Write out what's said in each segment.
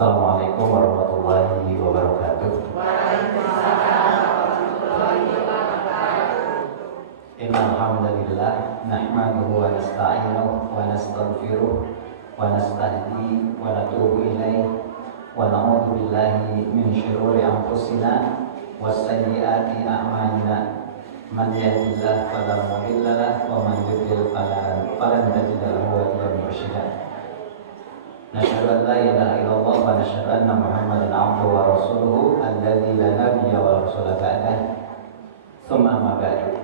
Assalamualaikum warahmatullahi wabarakatuh. Waalaikumsalam warahmatullahi wabarakatuh. Innal hamdalillah nahmaduhu wa nasta'inuhu wa nastaghfiruh wa nastahdi wa natubu ilaihi wa na'udzu billahi min syururi anfusina wa sayyiati a'malina. Man yahdihillahu fala mudilla lahu wa man yudlil falan tajida lahu waliyyan mursyida. Nasyhadu an la ilaha illallah wa nasyhadu anna Muhammadan abduhu wa rasuluhu alladzi la nabiyya wa rasula ba'dah. Tsumma amma ba'du.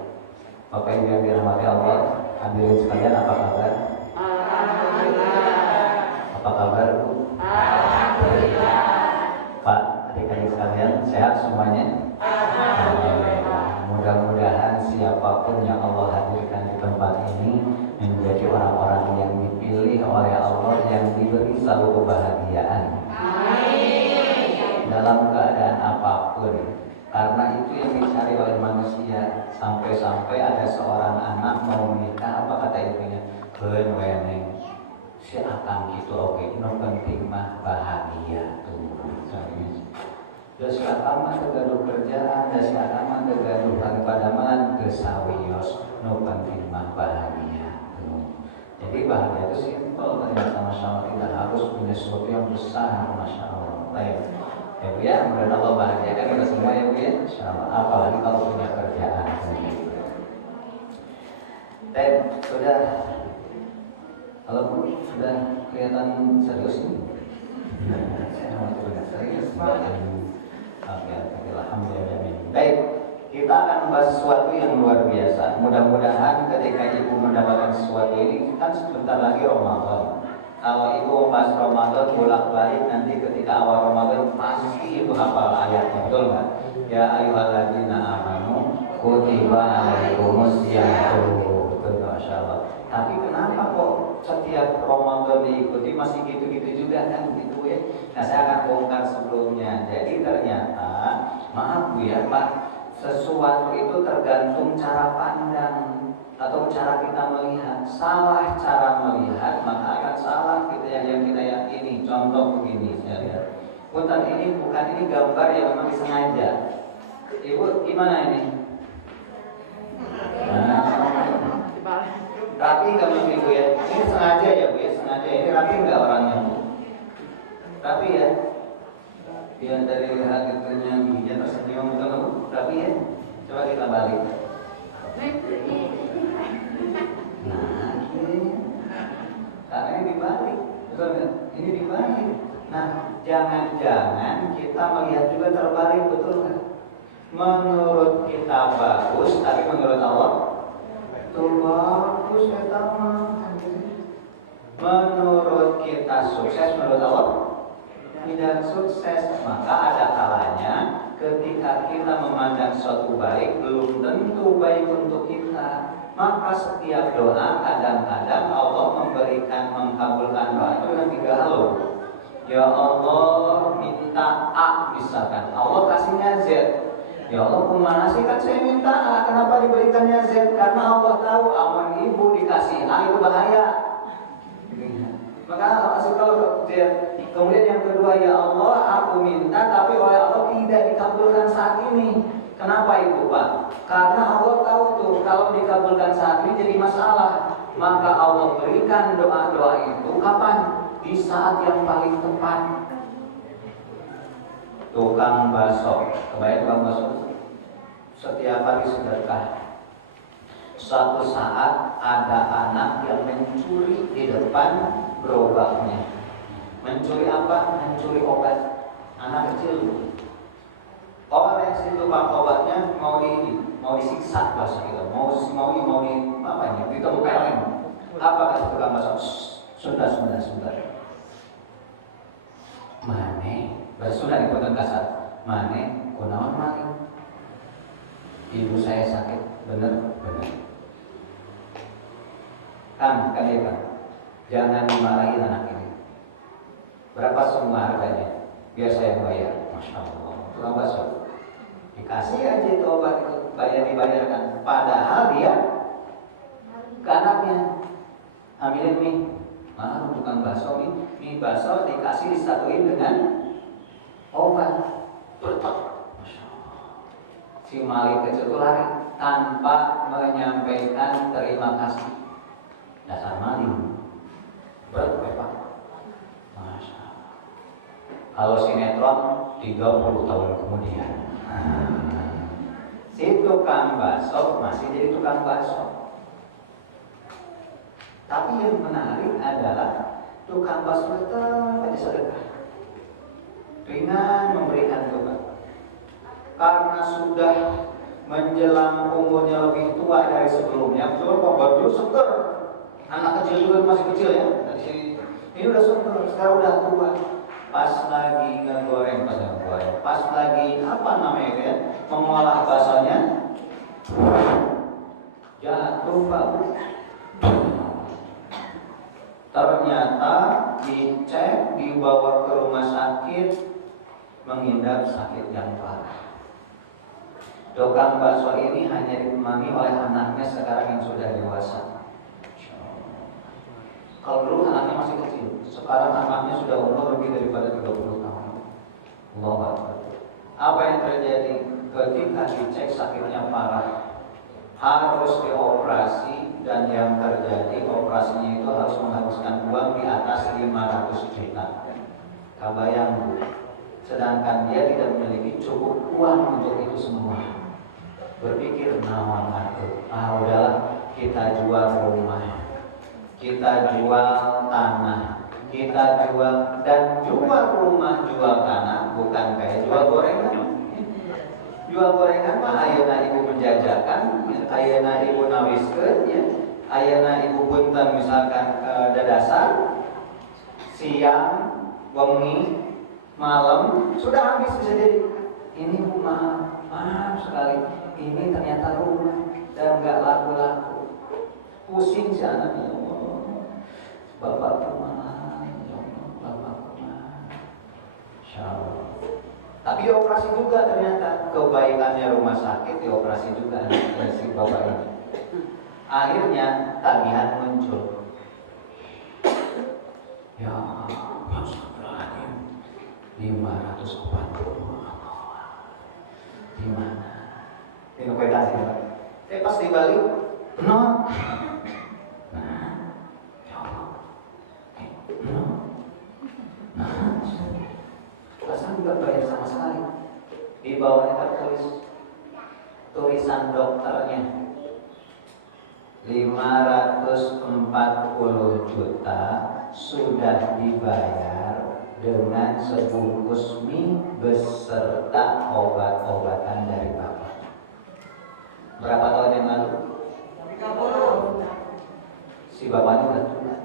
Bapak Ibu yang dirahmati Allah, hadirin sekalian, apa kabar? Alhamdulillah. Apa kabar, Bu? Alhamdulillah. Pak, adik-adik sekalian, sehat semuanya? Alhamdulillah. Mudah-mudahan siapapun yang Allah hadirkan di tempat ini menjadi orang-orang yang dipilih oleh Allah, yang diberi selalu kebahagiaan Amin. dalam keadaan apapun. Karena itu yang dicari oleh manusia. Sampai-sampai ada seorang anak mau menikah, apa kata ibunya? Keun weneng si akang gitu, oke, no penting mah bahagia tuh. Terus si akang mah tegaduh kerjaan, dan si akang mah tegaduh padamalan gesawiyos, no penting mah bahagia tuh. Jadi bahagia itu simpel ternyata, masya Allah, tidak harus punya sesuatu yang besar, masya Allah. Baik. Ya Bu ya, mudah-mudahan Allah bahagiakan kita semua ya Bu ya, insyaallah. Apalagi kalau punya kerjaan. Dan sudah, kalau pun sudah kelihatan serius ini. Saya masih sudah serius. Oke, alhamdulillah. Baik, kita akan membahas sesuatu yang luar biasa. Mudah-mudahan ketika Ibu mendapatkan sesuatu ini, kan sebentar lagi Ramadan. Kalau Ibu pas Ramadan bolak-balik, nanti ketika awal Ramadan pasti Ibu hafal ayatnya, betul nggak? Ya ayyuhalladzina amanu kutiba alaikumussyiyam, betul nggak? Masya Allah. Tapi kenapa kok setiap Ramadan diikuti masih gitu-gitu juga kan, gitu ya? Nah, saya akan bongkar sebelumnya. Jadi ternyata, maaf Bu ya Pak, sesuatu itu tergantung cara pandang atau cara kita melihat. Salah cara melihat, maka akan salah kita yang kita yakini. Contoh begini, saya lihat. Punten, ini bukan, ini gambar yang memang disengaja. Ibu gimana ini? Nah, rapi nggak menurut Ibu ya? Ini sengaja ya Bu ya, sengaja. Ini rapi nggak orangnya Bu? Rapi ya? Dia dari lihat itunya giginya tersenyum, betul Bu? Rapi ya? Coba kita balik. Nah, karena ini dibalik, betul nggak? Ini dibalik. Nah, jangan-jangan kita melihat juga terbalik, betul nggak? Menurut kita bagus, tapi menurut Allah itu bagus, kita mah. Menurut kita sukses, menurut Allah tidak sukses. Maka ada kalanya ketika kita memandang suatu baik, belum tentu baik untuk kita. Maka setiap doa kadang-kadang Allah mengkabulkan doa itu dengan 3 hal. Ya Allah minta A misalkan, Allah kasihnya Z. Ya Allah kumaha sih kan saya minta A, kenapa diberikannya Z? Karena Allah tahu amun Ibu dikasih A itu bahaya. Maka masuk kalau Z. Kemudian yang kedua, ya Allah aku minta tapi oleh Allah tidak dikabulkan saat ini. Kenapa Ibu Pak? Karena Allah tahu tuh kalau dikabulkan saat ini jadi masalah. Maka Allah berikan doa-doa itu kapan? Di saat yang paling tepat. Tukang bakso, kebayang tukang bakso? Setiap hari sedekah. Suatu saat ada anak yang mencuri di depan gerobaknya. Mencuri apa? Mencuri obat. Anak kecil. Oleh si tukang obatnya mau disiksa bahasa kita, mau di apa ya? Ditempelin. Apa kata tukang bakso? Sudah. Mane, sudah diputar kasar. Mane, kunaon mane? Ibu saya sakit, bener. Kan ya Kang. Jangan dimarahin anak ini. Berapa semua harganya? Biar saya bayar. Masya Allah. Tukang bakso dikasih aja itu obat itu, dibayarkan. Padahal dia ke anaknya, ambilin nih Nah, tukang bakso mie bakso dikasih disatuin dengan obat. Betul. Si Malik kecil itu lari tanpa menyampaikan terima kasih. Dasar maling. Berat Pak. Masya Allah. Kalau sinetron 30 tahun kemudian, si tukang bakso masih jadi tukang bakso. Tapi yang menarik adalah tukang bakso tetap aja sedekah, ringan memberikan beban. Karena sudah menjelang umurnya lebih tua dari sebelumnya, betul baru seger. Anak kecil juga masih kecil ya. Ini udah seger, sekarang udah tua. Pas lagi ngegoreng, pas lagi apa namanya ya, mengolah baksonya, jatuh Pak. Ternyata dicek, dibawa ke rumah sakit, mengidap sakit yang parah. Tukang bakso ini hanya ditemani oleh anaknya sekarang yang sudah dewasa. Kalau dulu anaknya masih kecil, sekarang anaknya sudah umur lebih daripada 30 tahun. Allahu Akbar. Apa yang terjadi ketika dicek sakitnya parah? Harus dioperasi, dan yang terjadi operasinya itu harus menghabiskan uang di atas 500 juta. Kabayang, sedangkan dia tidak memiliki cukup uang untuk itu semua. Berpikir nawan aku, udahlah kita jual rumah, kita jual tanah, kita jual, dan jual rumah, jual tanah bukan kayak jual gorengan. Jual gorengan mah ayeuna ibu menjajakan, ayeuna ibu nawiskeun ya, ayeuna ibu punten misalkan dadasan, siang, wengi, malam sudah habis bisa jadi. Ini maaf sekali, ini ternyata rumah dan nggak laku-laku. Pusing si anaknya, ya Allah, bapak kemana? Ya Allah, bapak kemana? Insyaallah. Tapi dioperasi juga ternyata, kebaikannya rumah sakit dioperasi juga si bapak ini. Akhirnya tagihan muncul. Ya, astagfirullahaladzim, 540. Di mana? Ini kuitasi Pak. Pas dibalik, no. Nah, ya Allah. No. Nah, perasaan juga bayar sama sekali. Di bawahnya tertulis tulisan dokternya 540 juta sudah dibayar dengan sebungkus mie beserta obat-obatan dari Bapak. Berapa tahun yang lalu? 30. Si bapaknya udah tua.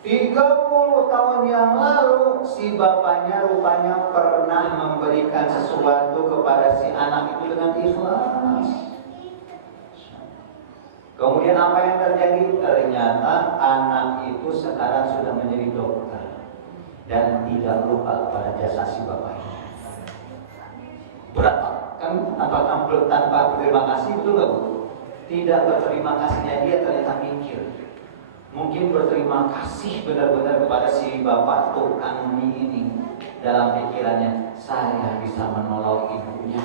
30 tahun yang lalu si bapaknya rupanya pernah memberikan sesuatu kepada si anak itu dengan ikhlas. Kemudian apa yang terjadi? Ternyata anak itu sekarang sudah menjadi dokter dan tidak lupa kepada jasa si bapak ini. Berat kan, tanpa berterima kasih, betul nggak Bu? Tidak berterima kasihnya dia ternyata mikir. Mungkin berterima kasih benar-benar kepada si bapak tukang mie ini. Dalam pikirannya, saya bisa menolong ibunya,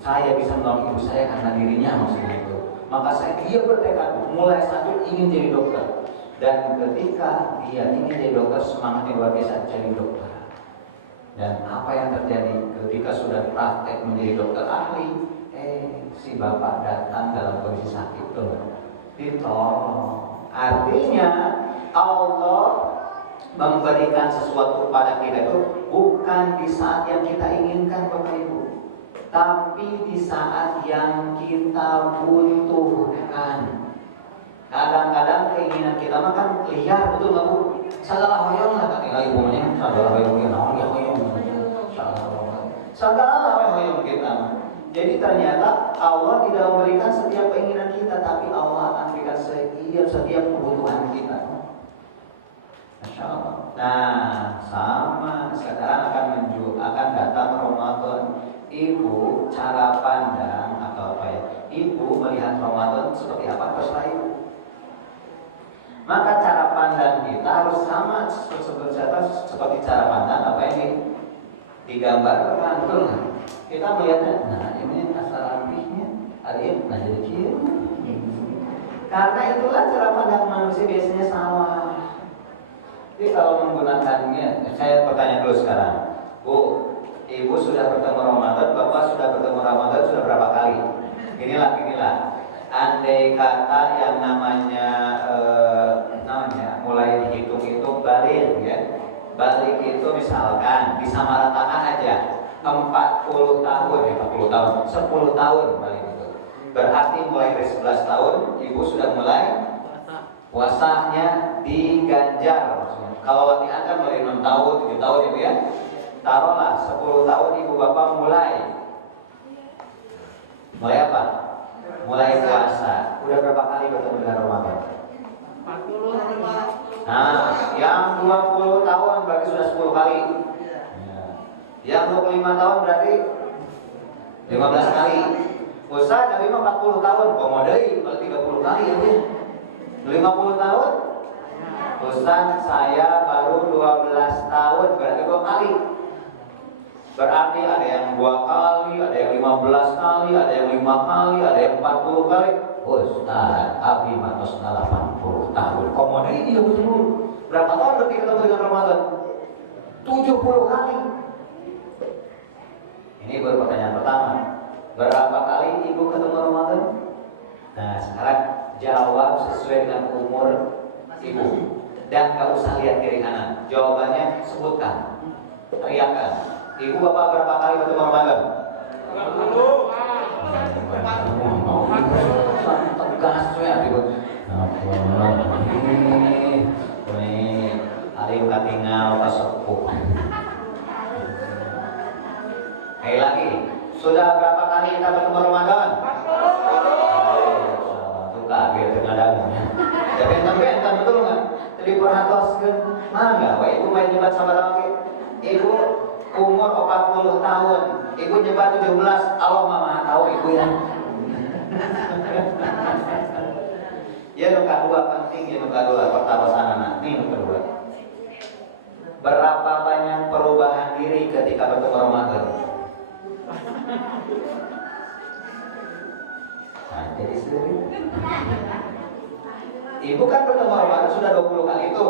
saya bisa menolong ibu saya karena dirinya, maksudnya itu. Maka dia bertekad mulai saat itu ingin jadi dokter. Dan ketika dia ingin jadi dokter, semangatnya luar biasa jadi dokter. Dan apa yang terjadi ketika sudah praktek menjadi dokter ahli? Si bapak datang dalam kondisi sakit tuh, ditolong. Artinya Allah memberikan sesuatu kepada kita itu bukan di saat yang kita inginkan Bapak Ibu, tapi di saat yang kita butuhkan. Kadang-kadang keinginan kita makan liar, betul nggak Bu? Segala hoyong lah kata ibunya, segala hoyong kita, segala hoyong kita. Jadi ternyata Allah tidak memberikan setiap keinginan kita, tapi Allah akan berikan setiap kebutuhan kita. Masya Allah. Nah, sama sekarang akan datang Ramadan. Ibu cara pandang atau apa ya? Ibu melihat Ramadan seperti apa? Terserah ibu. Maka cara pandang kita harus sama seperti cara pandang apa yang digambarkan, betul nggak? Kita melihatnya, nah ini asal rapihnya, ada yang nah jadi kiri. Karena itulah cara pandang manusia biasanya salah. Jadi kalau menggunakannya, saya bertanya dulu sekarang, Bu, Ibu sudah bertemu Ramadan, Bapak sudah bertemu Ramadan sudah berapa kali? Inilah. Andai kata yang namanya mulai dihitung balik ya. Balik itu misalkan disamaratakan aja 40 tahun, 10 tahun balik itu. Berarti mulai dari 11 tahun Ibu sudah mulai puasanya diganjar maksudnya. Kalau latihan kan mulai 6 tahun, 7 tahun Ibu ya. Taruhlah 10 tahun Ibu Bapak mulai apa? Mulai puasa. Udah berapa kali bertemu dengan Ramadan? 45. Nah, yang 20 tahun berarti sudah 10 kali. Yang 25 tahun berarti 15 kali. Ustaz dari 40 tahun, komodai berarti 30 kali ya. 50 tahun? Ustaz saya baru 12 tahun berarti 2 kali. Berarti ada yang 2 kali, ada yang 15 kali, ada yang 5 kali, ada yang 40 kali. Ustaz, Abi matosna 80 tahun. Komodai ini betul. Berapa tahun berarti ketemu dengan Ramadan? 70 kali. Ini baru pertanyaan pertama. Berapa kali Ibu ketemu Ramadan? Nah, sekarang jawab sesuai dengan umur Ibu. Dan gak usah lihat kiri kanan. Jawabannya sebutkan, teriakan. Ibu Bapak berapa kali bertemu Ramadan? 40. Tegas ya Ibu. Ini alim katingal kasepuh. Lagi. Sudah berapa kali kita bertemu Ramadan? Tuh kaget dengadangnya. Ya bentang-bentang betul nggak? Jadi perhatoskeun mangga we Ibu main nyebat sama lagi. Ibu umur 40 tahun, Ibu nyebat 17, Allah mah tahu Ibu ya. Ya nu kedua penting ya nu kedua pertama sana nih nu kedua. Berapa banyak perubahan diri ketika bertemu Ramadan? Nah, jadi sendiri. Ibu kan bertemu Ramadan sudah 20 kali itu,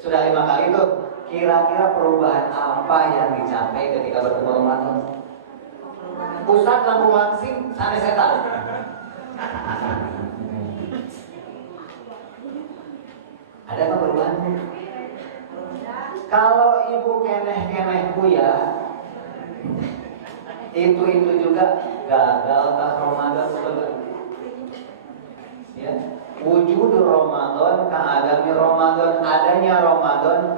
sudah 5 kali itu. Kira-kira perubahan apa yang dicapai ketika bertemu Ramadan? Ustaz lampu langsing, sana setan. Ada apa perubahan? Kalau Ibu keneh-keneh ya, itu juga gagal tak Ramadan betul. Ya, wujud Ramadan, keadaan Ramadan, adanya Ramadan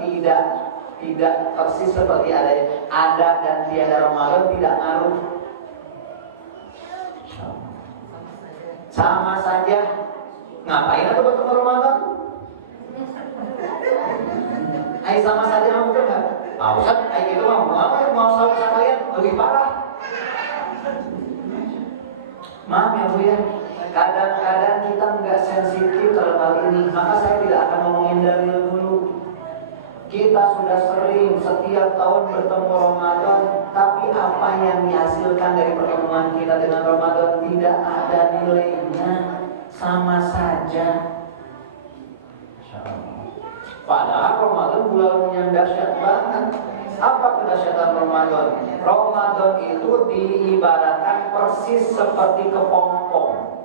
tidak persis seperti ada dan tiada Ramadan tidak ngaruh. Sama saja. Ngapain aku bertemu Ramadan? Sama saja betul nggak? Ustaz, itu mau apa? Mau sama kalian lebih parah. Maaf ya Bu ya, kadang-kadang kita nggak sensitif dalam hal ini, maka saya tidak akan ngomongin dalil dulu. Kita sudah sering setiap tahun bertemu Ramadan, tapi apa yang dihasilkan dari pertemuan kita dengan Ramadan tidak ada nilainya, sama saja. Padahal Ramadan bulan yang dahsyat banget. Apa kedahsyatan Ramadan? Ramadan itu diibaratkan persis seperti kepompong.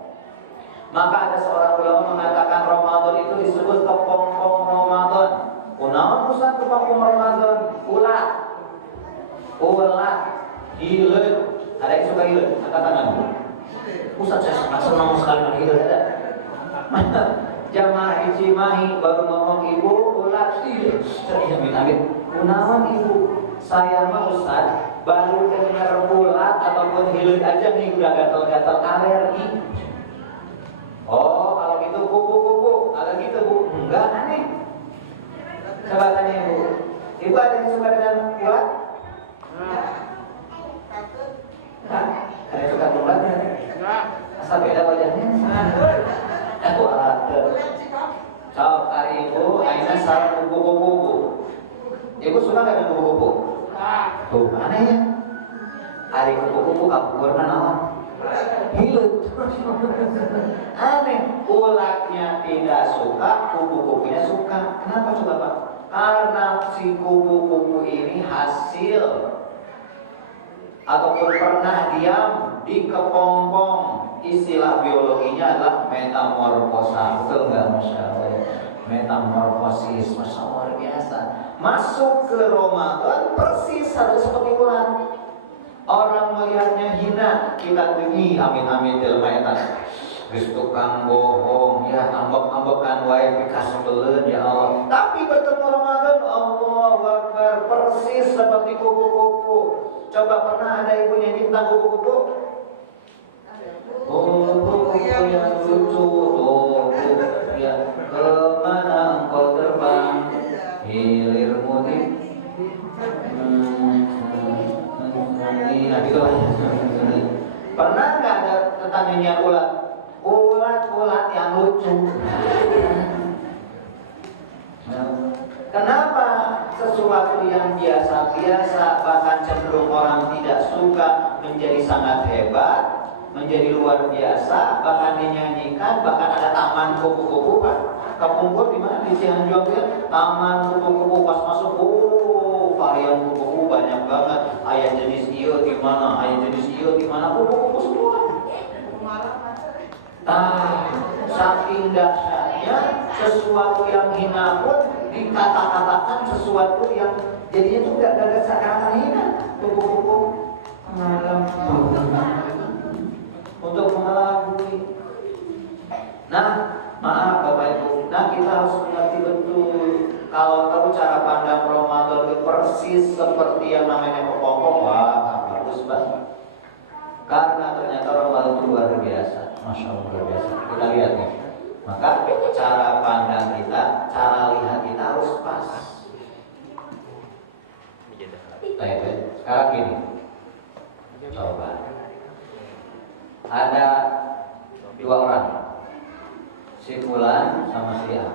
Maka ada seorang ulama mengatakan Ramadan itu disebut kepompong Ramadan. Kunaon Ustaz kepompong Ramadan? Ulat, hilet. Ada yang suka hilet? Angkat tangan. Ustaz saya sangat senang sekali dengan hilet. Ada? Jamaah Ijtima'i baru ngomong Ibu ulat hilet. Amin. Kunaon Ibu? Saya mah Ustaz baru dengar ulat ataupun hilet aja nih udah gatal-gatal alergi. Oh kalau gitu kupu-kupu, ada gitu Bu? Enggak aneh. Coba tanya Ibu. Ibu ada yang suka dengan ulat? Nah, ada yang suka dengan ulat? Asal beda wajahnya. Aku alat. Sok, hari ibu, Aina sarap kupu-kupu. Ibu suka nggak dengan kupu-kupu? Tuh, anehnya. Hari kupu-kupu kaburna naon? Hilut. Aneh, ulatnya tidak suka, kupu-kupunya suka. Kenapa coba Pak? Karena si kupu-kupu ini hasil ataupun pernah diam di kepompong. Istilah biologinya adalah metamorfosa. Betul nggak, Masya Allah? Metamorfosis, Masya Allah, luar biasa. Masuk ke Ramadan persis harus seperti ulat. Orang melihatnya hina, kita tinggi, amin-amin dalam ayatan. Geus tukang bohong, ya ambek-ambekan wae pikasebeleun ya Allah. Tapi bertemu Ramadan, Allahu Akbar, persis seperti kupu-kupu. Coba pernah ada ibu nyanyi tentang kupu-kupu? Kupu-kupu yang lucu, ya kemana engkau terbang, hilir mudik. Nah gitu. Pernah nggak ada tetangganya ulat? Ulat yang lucu. Kenapa sesuatu yang biasa-biasa bahkan cenderung orang tidak suka menjadi sangat hebat, menjadi luar biasa, bahkan dinyanyikan, bahkan ada taman kupu-kupu kan? Kepungkur di mana di Cianjur ya? Taman kupu-kupu pas masuk, varian kupu-kupu banyak banget. Ayah jenis iyo di mana? Ayah jenis iyo di mana? Kupu-kupu semua. Saking dahsyatnya sesuatu yang hina pun dikata-katakan sesuatu yang jadinya tuh gak seakan-akan hina. Kupu-kupu untuk mengelabui. Nah, maaf Bapak Ibu. Nah, kita harus mengerti betul. Kalau tahu cara pandang Ramadan itu persis seperti yang namanya kepompong, wah bagus banget. Karena ternyata Ramadan itu luar biasa, Masya Allah luar biasa. Kita lihat nih. Maka cara pandang kita, cara lihat kita harus pas. Sekarang gini, coba. Ada dua orang, si Fulan sama si A.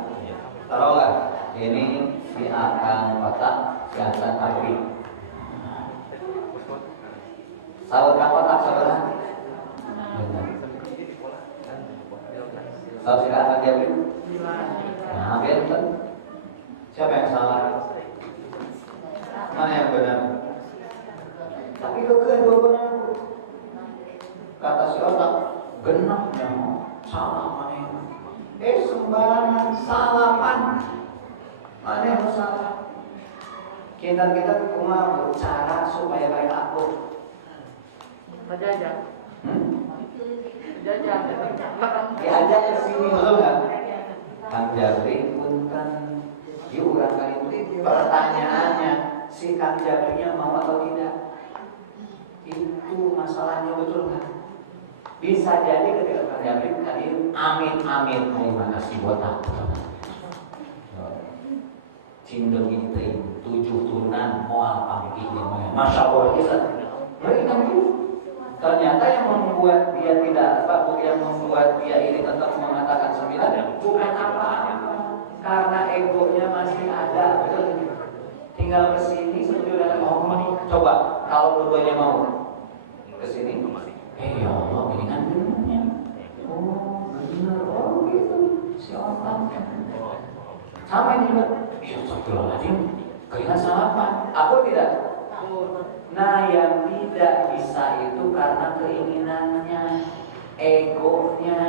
Taruhlah ini si A kang kotak, si A kang api. Sahur kang kotak sebelah. Sahur si A kang api. Nah, betul. Siapa yang salah? Mana yang benar? Tapi kedua benar. Kata si otak, genap ya, salah mana yang? Sembarangan salapan. Mana yang salah? Kita cuma cara supaya baik aku. Berjajah. Diajak ke sini, betul nggak? Kang Jabri punten, diurangkan itu pertanyaannya, si Kang Jabrinya mau atau tidak? Itu masalahnya, betul nggak? Bisa jadi ketika Kang Jabri tadi amin, terima kasih buat aku. Cindung itu 7 turunan moal pampi, Masya Allah bisa. Ternyata yang membuat dia tidak yang membuat dia ini tetap mengatakan 9 bukan apa-apa, karena egonya masih ada, betul. Tinggal kesini sebetulnya ngomong. Coba kalau dua-duanya mau kesini, ya Allah, ini kan benernya. Oh bener, oh gitu. Si orang sama ini juga. Ya astagfirullahaladzim, keingat salah apa? Aku tidak. Nah, yang tidak bisa itu karena keinginannya, egonya.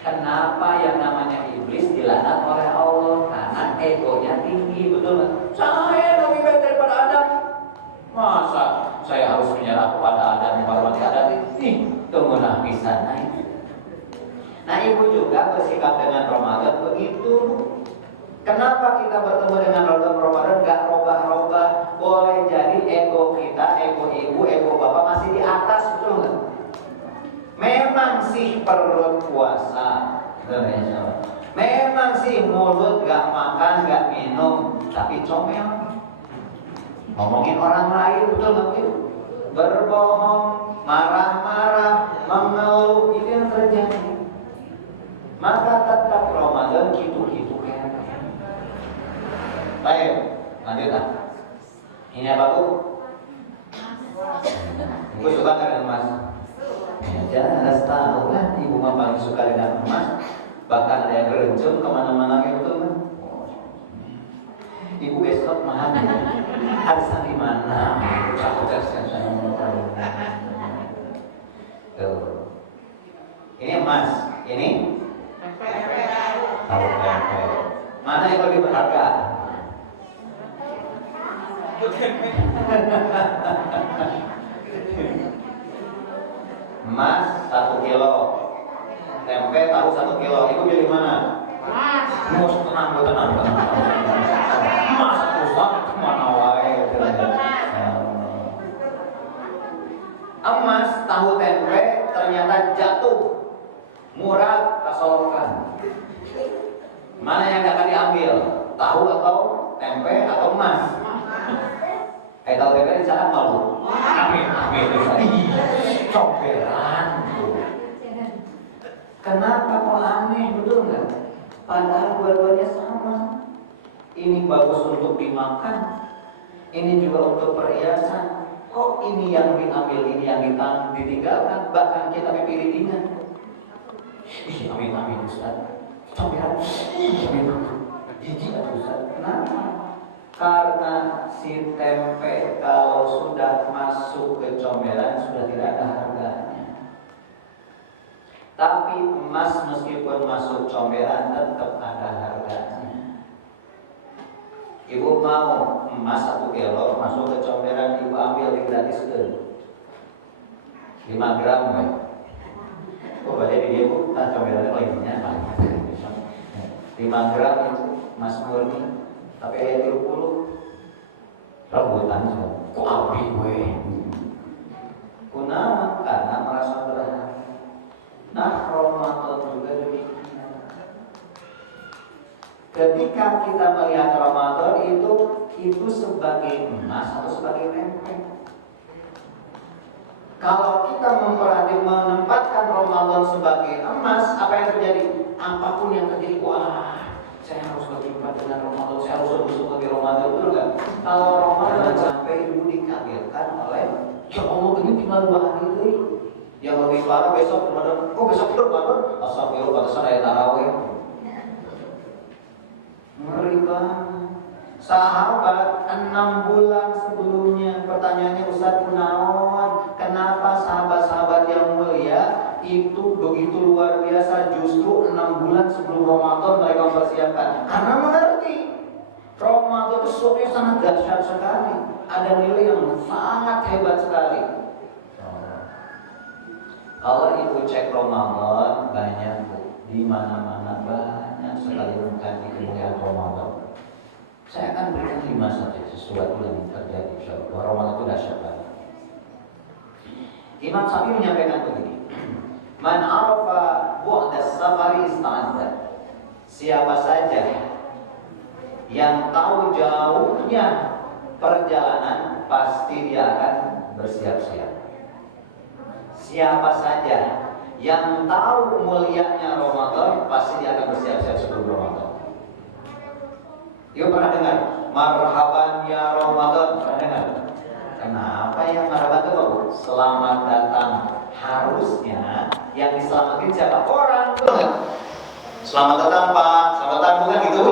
Kenapa yang namanya iblis dilaknat oleh Allah? Karena egonya tinggi, betul. Saya lebih baik daripada Adam. Masa saya harus menyerah kepada Adam, menghormati Adam? Nih, tunggu bisa naik. Nah, ibu juga bersikap dengan Ramadan begitu. Kenapa kita bertemu dengan Ramadan gak robah-robah? Boleh jadi ego kita, ego ibu, ego bapak masih di atas, betul nggak? Memang sih perut puasa, memang sih mulut gak makan, gak minum, tapi comel. Ngomongin orang lain, betul nggak begitu? Berbohong, marah-marah, mengeluh, itu yang terjadi. Maka tetap Ramadan gitu-gitu kayak Baik, lanjut lah. Ini apa Bu? Ibu suka nggak dengan emas? Ya, jelas tahu lah, ibu mah paling suka dengan emas. Bahkan ada yang gerenceng kemana-mana gitu betul kan? Ibu besok mahal harusnya di mana? Tuh. Ini emas, ini tahu tempe. Mana yang lebih berharga? Emas 1 kilo, tempe tahu 1 kilo. Ibu pilih mana? Emas. Tenang. Emas pusat kemana wae? Emas tahu tempe ternyata jatuh, murah kasolokan. Mana yang akan diambil? Tahu atau tempe atau emas? Tahu tempe di sana malu. Amin. Comberan. Kenapa kok aneh, betul nggak? Padahal dua-duanya sama. Ini bagus untuk dimakan, ini juga untuk perhiasan. Kok ini yang diambil, ini yang ditinggalkan, bahkan kita pilih dengan. Amin Ustaz. Comberan. Jijik Ustaz. Kenapa? Karena si tempe kalau sudah masuk ke comberan sudah tidak ada harganya. Tapi emas meskipun masuk comberan tetap ada harganya. Ibu mau emas 1 kilo masuk ke comberan, ibu ambil digratiskan 5 gram ya. Oh berarti dia bu, comberannya lainnya 5 gram itu emas murni. Tapi ayat 30 rebutan semua. Kok api gue? Kunaon? Karena merasa berharga. Nah, Ramadan juga demikian. Ketika kita melihat Ramadan itu sebagai emas atau sebagai tempe. Kalau kita menempatkan Ramadan sebagai emas, apa yang terjadi? Apapun yang terjadi, wah, saya harus berjumpa dengan Ramadan, saya harus bersama di Ramadan, betul nggak? Kalau Ramadan sampai ibu dikagetkan oleh, ya Allah ini tinggal 2 hari deh. Yang lebih parah besok Ramadan, kok besok itu Ramadan? Astagfirullah, batasan ayat tarawih. Ngeri banget. Sahabat 6 bulan sebelumnya, pertanyaannya Ustaz kunaon, kenapa sahabat-sahabat yang mulia itu begitu luar biasa justru 6 bulan sebelum Ramadan mereka mempersiapkan? Karena mengerti Ramadan itu sesuatu yang sangat dahsyat sekali, ada nilai yang sangat hebat sekali. Kalau ibu cek Ramadan banyak di mana-mana banyak sekali di kemuliaan Ramadan. Saya akan berikan 5 saja sesuatu yang terjadi. Ramadan itu dahsyat banget. Imam Syafi'i menyampaikan begini. Man arafa bu'da safari ista'adda. Siapa saja yang tahu jauhnya perjalanan pasti dia akan bersiap-siap. Siapa saja yang tahu mulianya Ramadan pasti dia akan bersiap-siap sebelum Ramadan. Yuk pernah dengar marhaban ya Ramadan? Pernah dengar? Kenapa ya marhaban itu bagus? Selamat datang. Harusnya yang diselamatin siapa? Orang, betul nggak? Selamat datang Pak, selamat datang bukan gitu?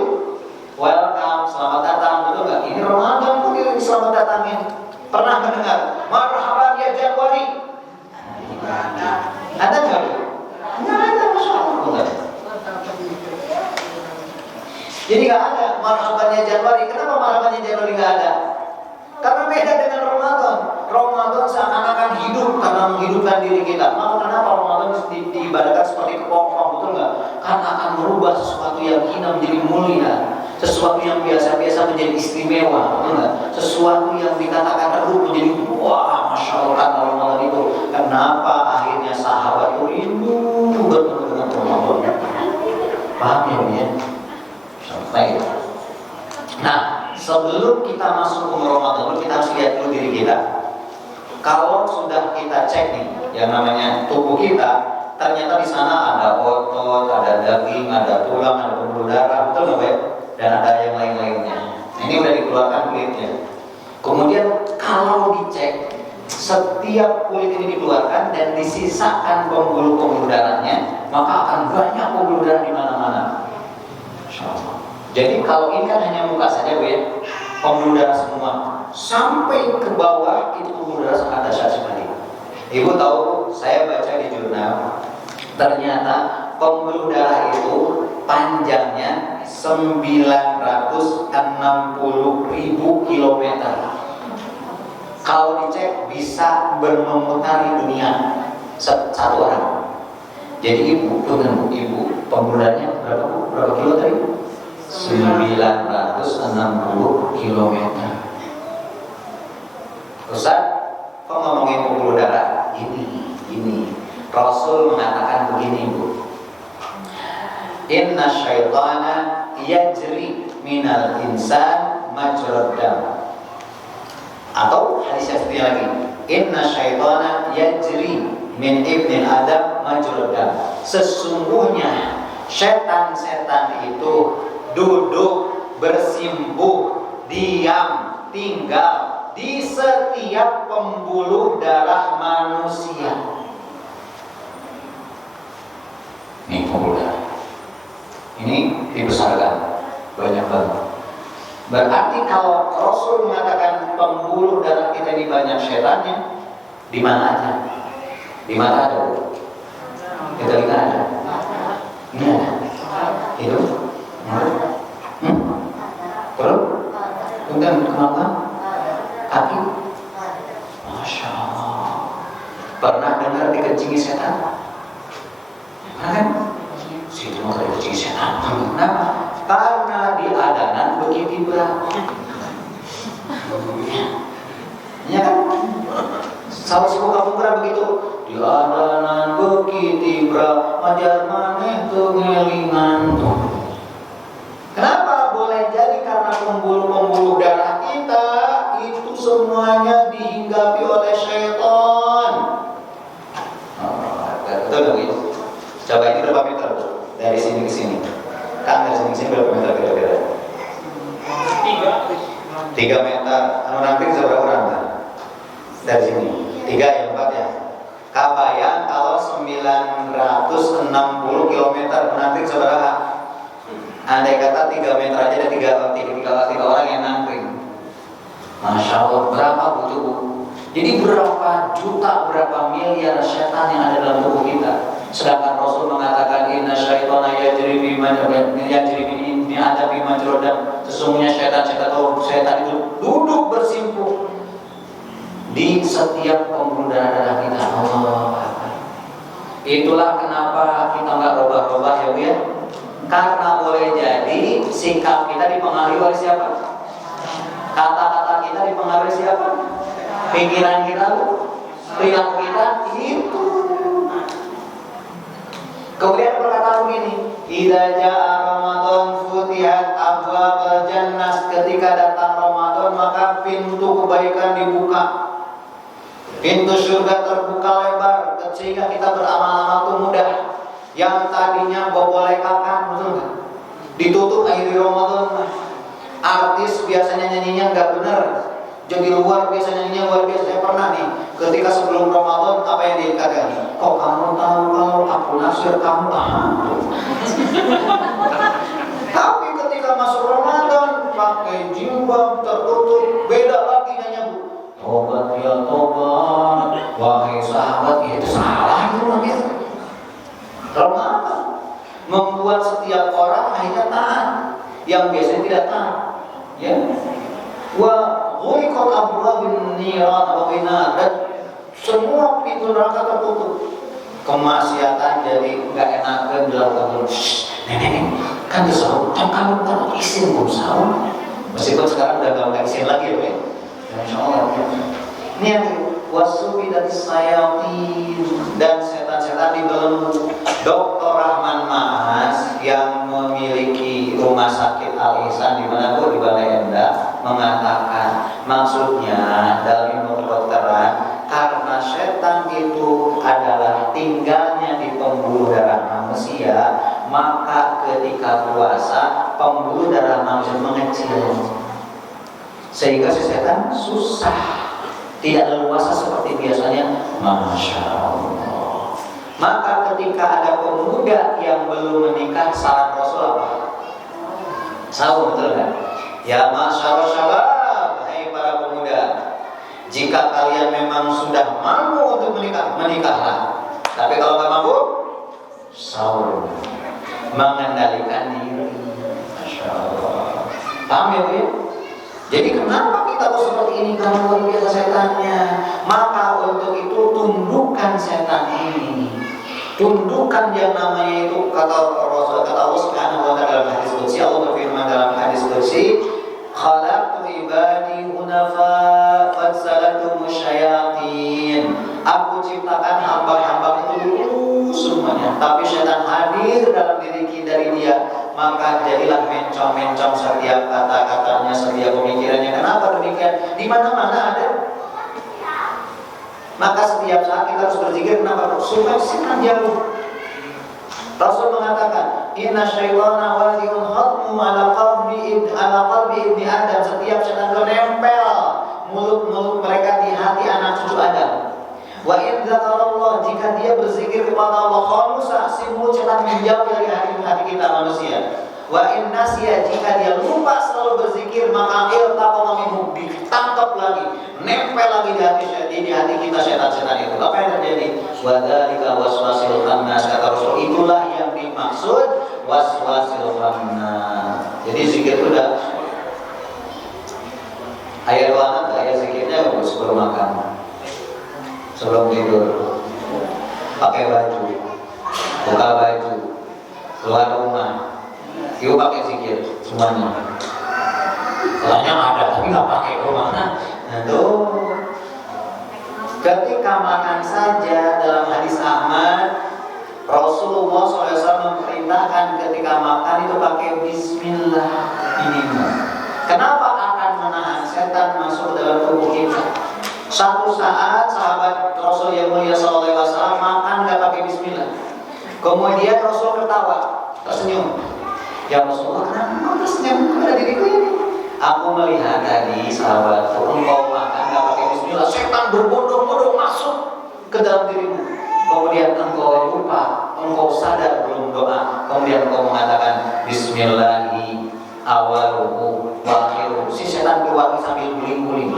Welcome, selamat datang, betul nggak? Ini Ramadan pun ini selamat datangnya. Pernah mendengar marhaban ya Januari? Ada nggak? Nggak ada, masya Allah. Jadi nggak ada marhabannya Januari. Kenapa marhabannya Januari nggak ada? Karena beda dengan Ramadan. Ramadan seakan-akan hidup karena menghidupkan diri kita. Maka kenapa Ramadan diibaratkan seperti kepompong, betul nggak? Karena akan merubah sesuatu yang hina menjadi mulia, sesuatu yang biasa-biasa menjadi istimewa, betul nggak? Sesuatu yang dikatakan teruk menjadi wah, masya Allah Ramadan itu. Kenapa akhirnya sahabat itu rindu bertemu dengan Ramadan? Paham ya? Baik. Nah, sebelum kita masuk ke Ramadan, kita harus lihat dulu diri kita. Kalau sudah kita cek nih, yang namanya tubuh kita, ternyata di sana ada otot, ada daging, ada tulang, ada pembuluh darah, betul nggak ya? Dan ada yang lain-lainnya. Ini udah dikeluarkan kulitnya. Kemudian kalau dicek, setiap kulit ini dikeluarkan dan disisakan pembuluh-pembuluh darahnya, maka akan banyak pembuluh darah di mana-mana. Jadi kalau ini kan hanya muka saja, Bu ya, pembuluh darah semua, sampai ke bawah itu pembuluh darah sangat dahsyat sekali. Ibu tahu, saya baca di jurnal, ternyata pembuluh darah itu panjangnya 960.000 kilometer. Kalau dicek bisa memutari dunia satu orang. Jadi ibu pembuluh darahnya berapa kilo tadi? 960 kilometer. Ustaz, kok ngomongin pembuluh darah? Ini Rasul mengatakan begini, Bu. Inna syaitana yajri minal insan majrad dam. Atau hadis yang satunya lagi, inna syaitana yajri min ibni adam majrad dam. Sesungguhnya setan-setan itu duduk, bersimpuh, diam, tinggal di setiap pembuluh darah manusia. Ini pembuluh darah. Ini dibesarkan banyak banget. Berarti kalau Rasul mengatakan pembuluh darah kita ini banyak setannya, di mana aja? Di mata ada, Bu? Di telinga ada? Ini ada? Hidung? Perut? Kemudian kenapa? Kaki? Masya Allah. Pernah dengar dikencingi setan? Pernah kan? Situ mau dikencingi setan. Kenapa? Karena di adanan begitu berat. Ya kan? Sama suku kamu pernah begitu? Di adanan begitu berat, majar maneh tuh ngelingan tuh. Kenapa? Boleh jadi karena pembuluh-pembuluh darah kita itu semuanya dihinggapi oleh syaitan. Betul dong itu? Coba ini berapa meter, Bu? Dari sini ke sini. Kan dari sini ke sini berapa meter kira-kira? 3 meter. Anu nanti seberapa nanti? Dari sini 3 ya 4 ya. Kabayang kalau 960 km nanti seberapa? Andai kata 3 meter aja ada 3 orang yang nangkring. Masya Allah, berapa butuh, Bu? Jadi berapa juta, berapa miliar setan yang ada dalam tubuh kita. Sedangkan Rasul mengatakan inna syaitana yajri bima majrodan. Sesungguhnya setan itu duduk bersimpuh di setiap pembuluh darah kita. Itulah kenapa kita nggak robah-robah ya, Bu ya. Karena boleh jadi sikap kita dipengaruhi oleh siapa? Kata-kata kita dipengaruhi siapa? Pikiran kita, perilaku kita itu. Kemudian perkataan begini, idza jaa Ramadan futihat abwaabul jannah. Ketika datang Ramadan maka pintu kebaikan dibuka. Pintu surga terbuka lebar sehingga kita beramal-amal itu mudah. Yang tadinya bobolek kakan, betul nggak? Ditutup akhir Ramadan. Artis biasanya nyanyinya nggak benar, jadi luar biasa nyanyinya luar biasa. Saya pernah nih, ketika sebelum Ramadan apa yang dikatakan? Kok kamu tahu kalau aku naksir kamu? Tapi ketika masuk Ramadan pakai jilbab tertutup, beda lagi nyanyi, Bu. Tobat ya tobat, wahai sahabat, itu salah itu namanya. Ramadan membuat setiap orang akhirnya taat, yang biasanya tidak taat. Ya, wa ghuliqat abwabun niran wa binar, dan semua pintu neraka tertutup. Kemaksiatan jadi nggak enakan dilakukan. Nenek, kan disahur, kamu kan izin belum sahur. Meskipun sekarang udah nggak izin lagi, ya. Insya Allah. Ini yang wasubidat sayatin, dan setan-setan dibelenggu. Dr. Rahman Mahas yang memiliki rumah sakit Al Ihsan di mana, Bu? Di Bale Endah, mengatakan maksudnya dalam ilmu kedokteran, karena setan itu adalah tinggalnya di pembuluh darah manusia, maka ketika puasa pembuluh darah manusia mengecil. sehingga si setan susah, tidak leluasa seperti biasanya. Masya Allah. Maka ketika ada pemuda yang belum menikah, saran Rasul apa? Saum, betul kan? Ya masyarakat syabab, hai para pemuda, jika kalian memang sudah mampu untuk menikah, menikahlah. Tapi kalau nggak mampu, saum, mengendalikan diri. Masya Allah. Paham ya Bu ya? Jadi kenapa kita tuh seperti ini? Karena luar biasa setannya. Maka untuk itu tundukkan setan ini. Tundukkan yang namanya itu, kata Rasul, kata Allah Subhanahu wa taala dalam hadis qudsi. Allah berfirman dalam hadis qudsi, "Khalaqtu ibadi hunafa fasalatuhum syayatin." Aku ciptakan hamba-hamba itu lurus semuanya, tapi setan hadir dalam diri dari dia, maka jadilah mencong-mencong setiap kata-katanya, setiap pemikirannya. Kenapa demikian? Di mana-mana ada. Maka setiap saat kita harus berzikir. Kenapa? Supaya setan jauh. Rasul mengatakan, "Inna syaitana waliun khatmu ala qalbi ibni Adam." Setiap setan itu nempel mulut-mulut mereka di hati anak cucu Adam. Wa in dzakarallah, jika dia berzikir kepada Allah khalusa, si mulut setan menjauh dari hati kita manusia. Wa in nasiya, jika dia lupa selalu berzikir, maka iltaqama minhu, ditangkap lagi, nempel lagi di hati kita setan-setan itu. Apa yang terjadi? Wa dzalika waswasil khannas, kata Rasul, itulah yang dimaksud waswasil khannas. Jadi zikir itu udah ayat doa, ayat zikirnya sebelum makan, sebelum tidur, pakai baju, buka baju, keluar rumah, yuk pakai zikir semuanya. Soalnya ada tapi nggak pakai rumah. Nah tuh, ketika makan saja dalam hadis Ahmad, Rasulullah SAW memerintahkan ketika makan itu pakai Bismillah minimal. Kenapa? Akan menahan setan masuk dalam tubuh kita. Satu saat sahabat Rasul yang mulia SAW makan nggak pakai Bismillah. Kemudian Rasul ketawa, tersenyum. Ya Rasulullah, kenapa tersenyum kepada diriku ini? Aku melihat tadi sahabatku, engkau makan nggak pakai Bismillah, setan berbondong-bondong masuk ke dalam dirimu. Kemudian engkau lupa, engkau sadar belum doa. Kemudian engkau mengatakan Bismillahi awaluhu wa akhiruhu. Si setan keluar sambil guling-guling,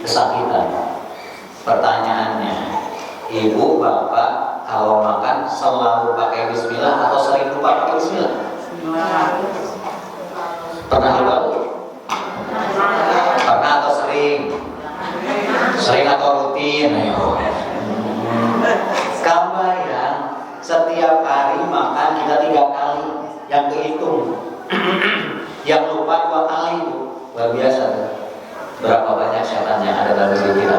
kesakitan. Pertanyaannya, ibu, bapak kalau makan selalu pakai Bismillah atau sering lupa pakai Bismillah? Pernah lupa? Pernah atau sering? Sering atau rutin? Ayo. Kambayang, setiap hari makan kita 3 kali, yang kehitung. Yang lupa 2 kali itu luar biasa. Berapa banyak setan yang ada dalam diri kita?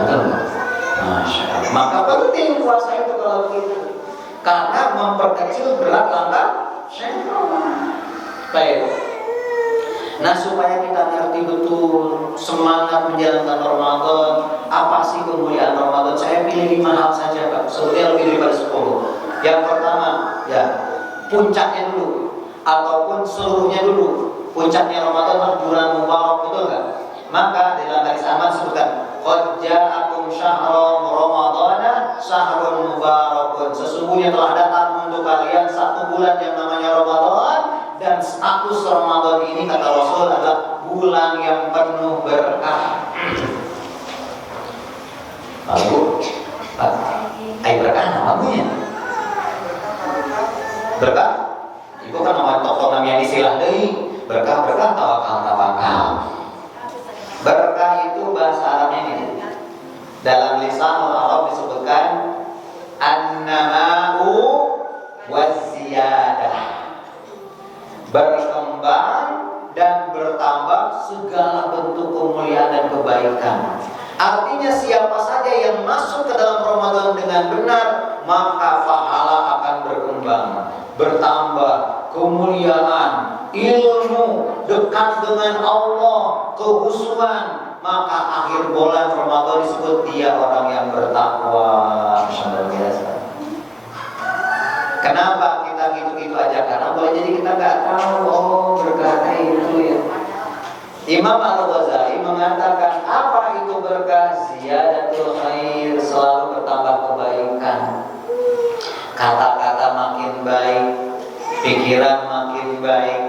Masya Allah. Maka penting puasa itu kalau begitu, karena memperkecil berat langkah setan. Baik. Nah, supaya kita ngerti betul semangat menjalankan Ramadan, apa sih kemuliaan Ramadan? Saya pilih 5 hal saja, Pak. Sebetulnya lebih daripada 10. Yang pertama, ya, puncaknya dulu, ataupun seluruhnya dulu. Puncaknya Ramadan adalah bulan Mubarak, betul nggak? Maka dalam hadis Ahmad disebutkan, qad ja'akum syahrul ramadana syahrun mubarakun. Sesungguhnya telah datang untuk kalian 1 bulan yang namanya Ramadan, dan status Ramadan ini kata Rasul adalah bulan yang penuh berkah. Lalu, Pak, berkah namanya? Berkah? Itu kan nama tokoh namanya disilah deui. Berkah-berkah, tawakal-tawakal. Berkah itu bahasa Arabnya ini. Dalam lisan Arab disebutkan an-nama'u waz-ziyadah. Berkembang dan bertambah segala bentuk kemuliaan dan kebaikan. Artinya siapa saja yang masuk ke dalam Ramadan dengan benar, maka pahala akan berkembang, bertambah, kemuliaan, ilmu, dekat dengan Allah, kehusuan. Maka akhir bulan Ramadan disebut dia orang yang bertakwa. Luar biasa. Kenapa kita gitu-gitu aja? Karena boleh jadi kita nggak tahu, oh berkah itu ya. Imam Al-Ghazali mengatakan pikiran makin baik,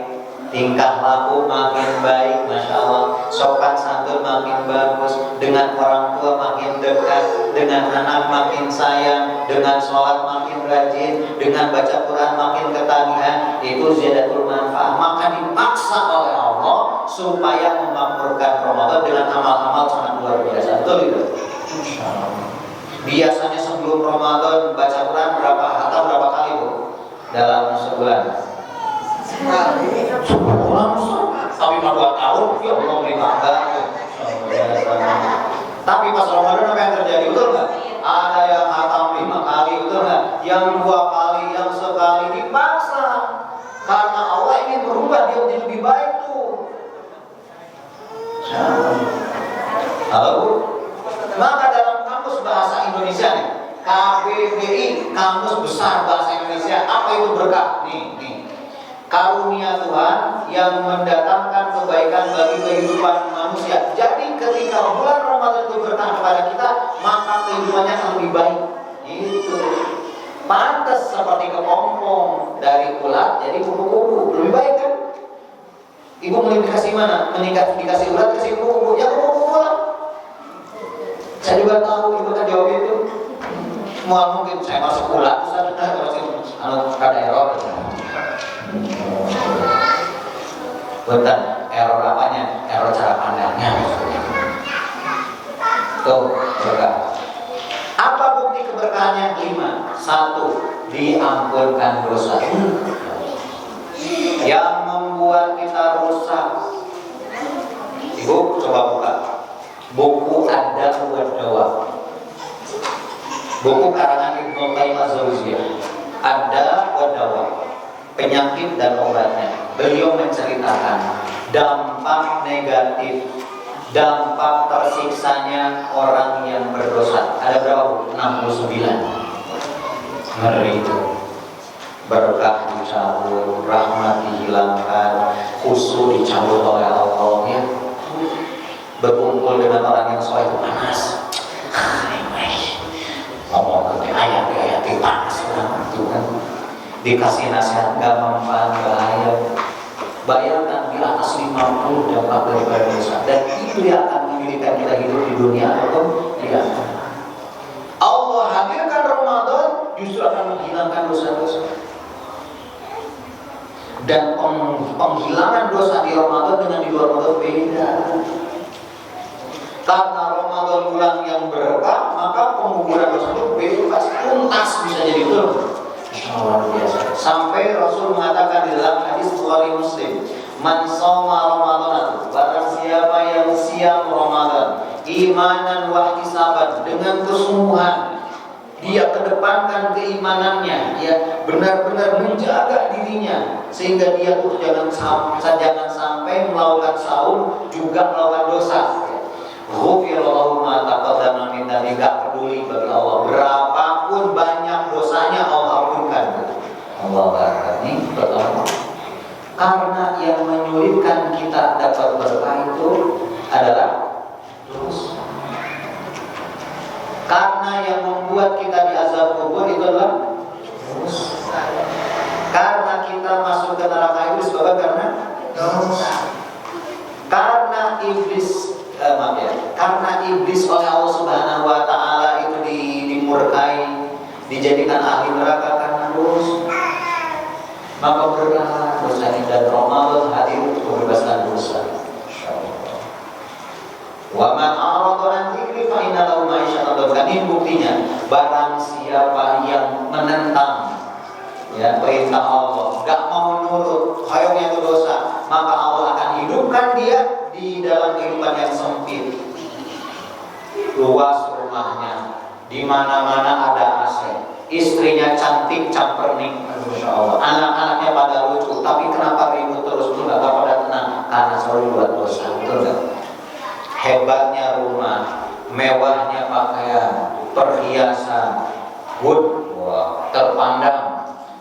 tingkah laku makin baik, Masya Allah, sopan santun makin bagus, dengan orang tua makin dekat, dengan anak makin sayang, dengan sholat makin rajin, dengan baca Quran makin ketagihan, itu ziyadatul manfaat. Maka dipaksa oleh Allah supaya memakmurkan Ramadan dengan amal-amal sangat luar biasa. Betul itu? Biasanya sebelum Ramadan baca Quran berapa kali Bu? Dalam sebulan? Sebulan, tapi 2 tahun, ya Allah bangga. Tapi pas Ramadan apa yang terjadi, betul nggak? Ada yang hatam 5 kali, betul nggak? Yang 2 kali, yang sekali, dipaksa. Karena Allah ingin merubah dia menjadi lebih baik tuh. Halo Bu? Maka dalam kamus bahasa Indonesia nih, KBBI, Kamus Besar Bahasa Indonesia, apa itu berkah? Nih. Karunia Tuhan yang mendatangkan kebaikan bagi kehidupan manusia. Jadi ketika bulan Ramadan itu berkah kepada kita, maka kehidupannya akan lebih baik. Itu pantas seperti kepompong dari ulat jadi kupu-kupu, lebih baik kan? Ibu mau dikasih mana? Dikasih ulat, kasih kupu-kupu, ya kupu-kupu lah. Saya juga tahu ibu kan jawab itu. Mungkin saya masuk ulat, terus ada error. Betul, error apanya? Error cara pandangnya. Tuh, berkah. Apa bukti keberkahannya? 5. 1. Diampunkan dosa. Yang membuat kita rusak. Ibu coba buka buku Ad-Dawa wad-Dawa, buku karangan Ibnu Qayyim Az-Jauziyah, Ad-Dawa wad-Dawa, penyakit dan obatnya. Beliau menceritakan dampak negatif, dampak tersiksanya orang yang berdosa. Ada berapa? 69. Ngeri itu. Berkah dicabut, rahmat dihilangkan, khusyuk dicabut oleh Allah ya. Berkumpul dengan orang yang soleh itu panas. Ngomong ke ayat panas banget itu kan. Dikasih nasihat gak mempan, bahaya. Bayangkan di atas 50 dampak dari dosa, dan itu yang akan menjadikan kita hidup di dunia ataupun di akhirat. Allah hadirkan Ramadan justru akan menghilangkan dosa-dosa. Dan penghilangan dosa di Ramadan dengan di luar Ramadan beda. Karena Ramadan bulan yang berkah, maka penguburan dosa itu bebas, tuntas bisa jadi itu. Luar biasa. Sampai Rasul mengatakan di dalam hadis Bukhari Muslim, man shoma Ramadan, barang siapa yang siam Ramadan, imanan wa ihtisaban, dengan kesungguhan, dia kedepankan keimanannya, ya benar-benar menjaga dirinya sehingga dia tuh jangan sampai melakukan saum juga melakukan dosa. Ghufirallahu ma taqaddama min dzalik, gak peduli bagi Allah berapapun banyak dosanya Allah ampunkan. Allah berkata ini betul. Karena yang menyulitkan kita dapat berkah itu adalah dosa. Karena yang membuat kita diazab kubur itu adalah dosa. Karena kita masuk ke neraka itu sebabnya karena dosa. Karena iblis karena iblis oleh Allah Subhanahu wa taala itu dimurkai, dijadikan ahli neraka karena dosa. Maka berkah dosa ini, dan Ramadan hadir untuk membebaskan dosa. Wa man a'rada an dzikri fa inna lahu ma'isyatan dhankan. Ini buktinya, barang siapa yang menentang ya perintah Allah, enggak mau nurut, hayongnya itu dosa, maka Allah akan hidupkan dia di dalam kehidupan yang sempit. Luas rumahnya, di mana-mana ada AC, istrinya cantik campernik, Masya Allah, anak-anaknya pada lucu, tapi kenapa ribut terus? Lu nggak pada tenang karena selalu buat dosa, betul nggak? Hebatnya rumah, mewahnya pakaian, perhiasan, terpandang,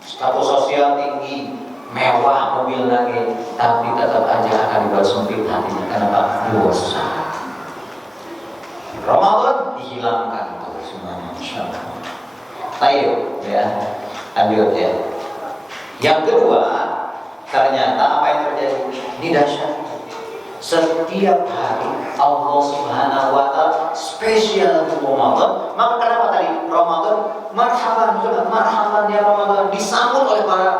status sosial tinggi, mewah mobil lagi, tapi tetap aja akan dibuat sempit hatinya. Kenapa? Dosa. Ramadan dihilangkan itu semuanya, insyaallah. Ayo ya, lanjut ya. Yang kedua, Ternyata apa yang terjadi? Ini dahsyat. Setiap hari Allah Subhanahu wa Ta'ala spesial untuk Ramadan. Maka kenapa tadi Ramadan marhaban juga, marhaban ya Ramadan, disambut oleh para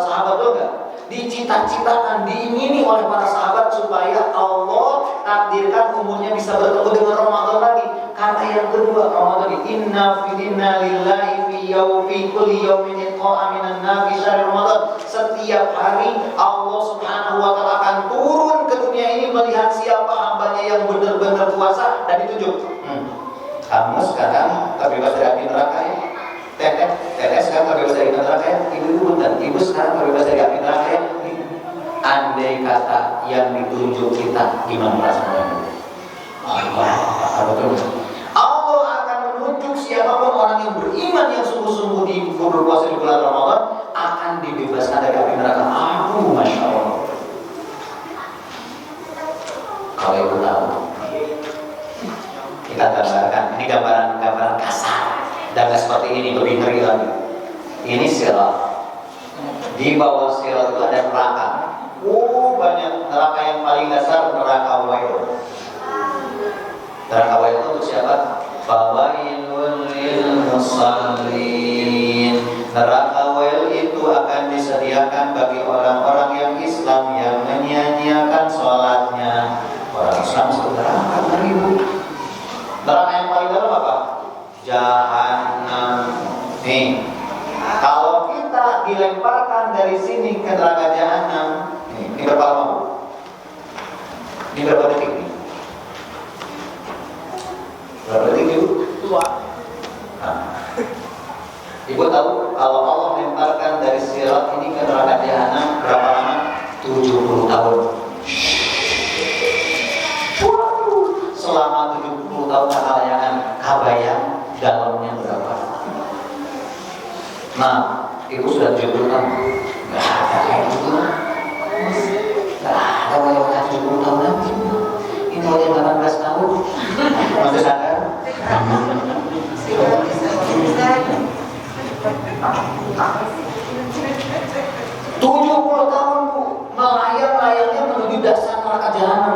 sahabat juga, dicita-citakan, diingini oleh para sahabat supaya Allah takdirkan umurnya bisa bertemu dengan Ramadan lagi. Karena yang kedua Ramadan, inna lillahi fi kulli yawmin iqa'a minan nabi syahr Ramadan. Setiap hari Allah Subhanahu wa Ta'ala akan turun ke dunia ini melihat siapa hambanya yang benar-benar puasa dan ditunjuk. Kamu sekarang terbebas dari api neraka ya. Tetes sekarang terbebas dari api neraka ya. Ibu sekarang terbebas dari api neraka ya. Andai kata yang ditunjuk kita, gimana perasaannya? Allah akan menunjuk siapapun orang yang beriman yang sungguh-sungguh di berpuasa di bulan Ramadan akan dibebaskan dari api neraka. Masya Allah. Kalau ibu tahu, kita gambarkan. Ini gambaran kasar. Dan seperti ini lebih ngeri lagi. Ini sirat. Di bawah sirat itu ada neraka. Banyak. Neraka yang paling dasar neraka wail. Neraka wail itu untuk siapa? Fawailul lil musallin. Neraka wail itu akan disediakan bagi orang-orang yang Islam yang menyia-nyiakan sholatnya. Orang Islam masuk neraka beribu. Neraka yang paling dalam apa? Jahanam. Nih, kalau kita dilemparkan dari sini ke neraka jahanam, ini berapa lama? Ini berapa detik? Berapa detik ibu? 2. Ibu tahu kalau Allah lemparkan dari sirat ini ke neraka jahanam berapa lama? 70 tahun. Selama 70 tahun kekalayangan, kabayang dalamnya berapa? Nah, ibu sudah 70 tahun. Gak ada kayak gitu. Gak ada wajah 70 tahun lagi. Ini wajah 18 tahun. Masih sadar? 70 tahun bu, melayang-layangnya menuju dasar neraka jahanam.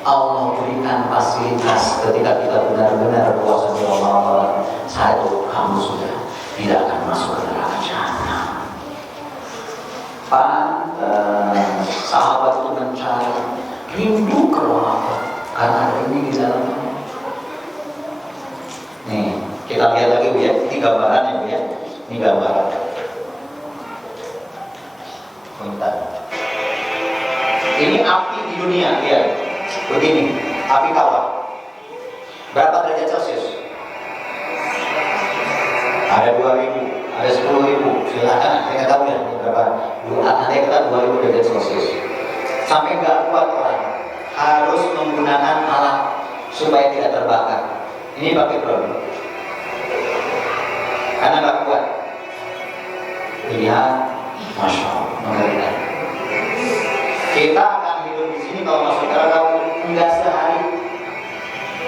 Allah berikan fasilitas ketika kita benar-benar puasa di Ramadan. Saat itu kamu sudah tidak akan masuk ke neraka jahanam. Pantas sahabat itu mencari, rindu ke Ramadan karena ada ini di dalamnya. Nih, kita lihat lagi bu ya. Ini gambaran ya bu ya. Ini gambaran. Bentar. Ini api di dunia, lihat. Begini, api kawah. Berapa derajat Celcius? Ada 2000, ada 10.000. Silakan, saya tahu ya berapa. Ada kita 2000 derajat Celcius. Sampai nggak kuat orang, harus menggunakan alat supaya tidak terbakar. Ini pakai drone. Karena nggak kuat. Lihat, masya Allah, mengerikan. Kita akan hidup di sini kalau masuk neraka enggak sehari,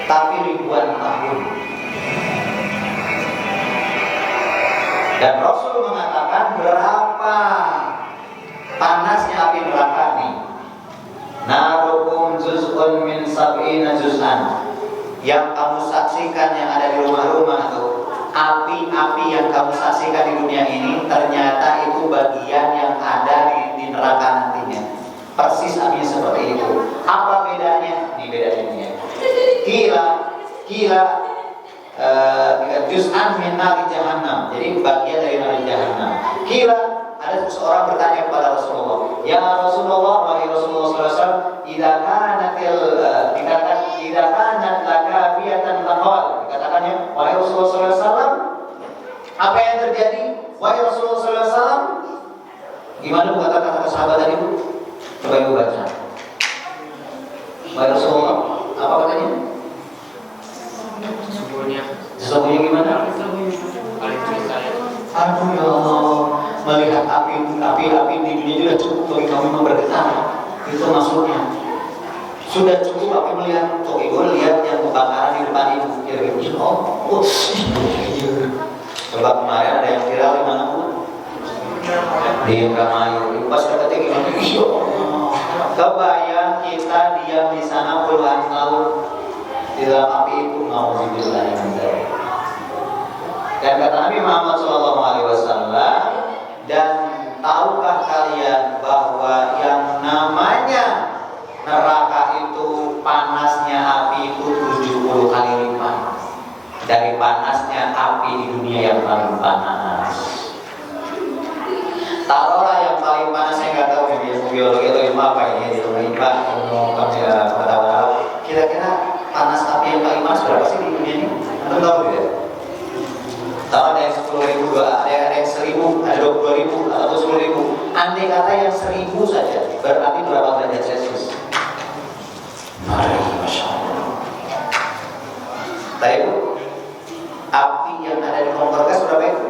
tapi ribuan tahun. Dan Rasul mengatakan berapa panasnya api neraka nih. Narukum juz'un min sab'ina juz'an. Yang kamu saksikan yang ada di rumah-rumah tuh, api-api yang kamu saksikan di dunia ini ternyata itu bagian yang ada di neraka nantinya. Persis apinya seperti itu. Apa bedanya? Ini bedanya ini. Kila juz'an min nari jahannam. Jadi bagian dari nari jahannam. Kila, ada seseorang bertanya kepada Rasulullah, ya Rasulullah, wahai Rasulullah SAW, idza kanat laka fiyatan laqal. Dikatakannya, wahai Rasulullah SAW, apa yang terjadi? Wahai Rasulullah SAW, gimana kata-kata sahabat tadi itu? Coba ibu baca. Wahai Rasulullah, apa katanya? Sesungguhnya gimana? Aduh ya Allah, melihat api di dunia sudah cukup bagi kami bergetar. Itu maksudnya. Sudah cukup api melihat. Kok ibu lihat yang kebakaran di depan ibu? Kira-kira coba kemarin ada yang viral di mana pun. Di Indramayu, pas ketika gimana? Iya. Kebayang kita diam di sana puluhan tahun di dalam api itu, nauzubillah min dzalik. Dan kata Nabi Muhammad SAW, dan tahukah kalian bahwa yang namanya neraka itu panasnya api itu 70 kali lipat dari panasnya api di dunia yang paling panas. Taruhlah yang paling panas, saya nggak tahu ilmu biologi atau ilmu apa ini, ilmu IPA, ilmu pengetahuan. Kira-kira panas api yang paling panas berapa sih di dunia ini? Anda tahu tidak? Tahu ada yang 10.000, ada yang 1.000, ada 20.000 atau 10.000. Andai kata yang 1.000 saja, berarti berapa derajat Celcius? Masya Allah. Tapi api yang ada di kompor gas berapa itu?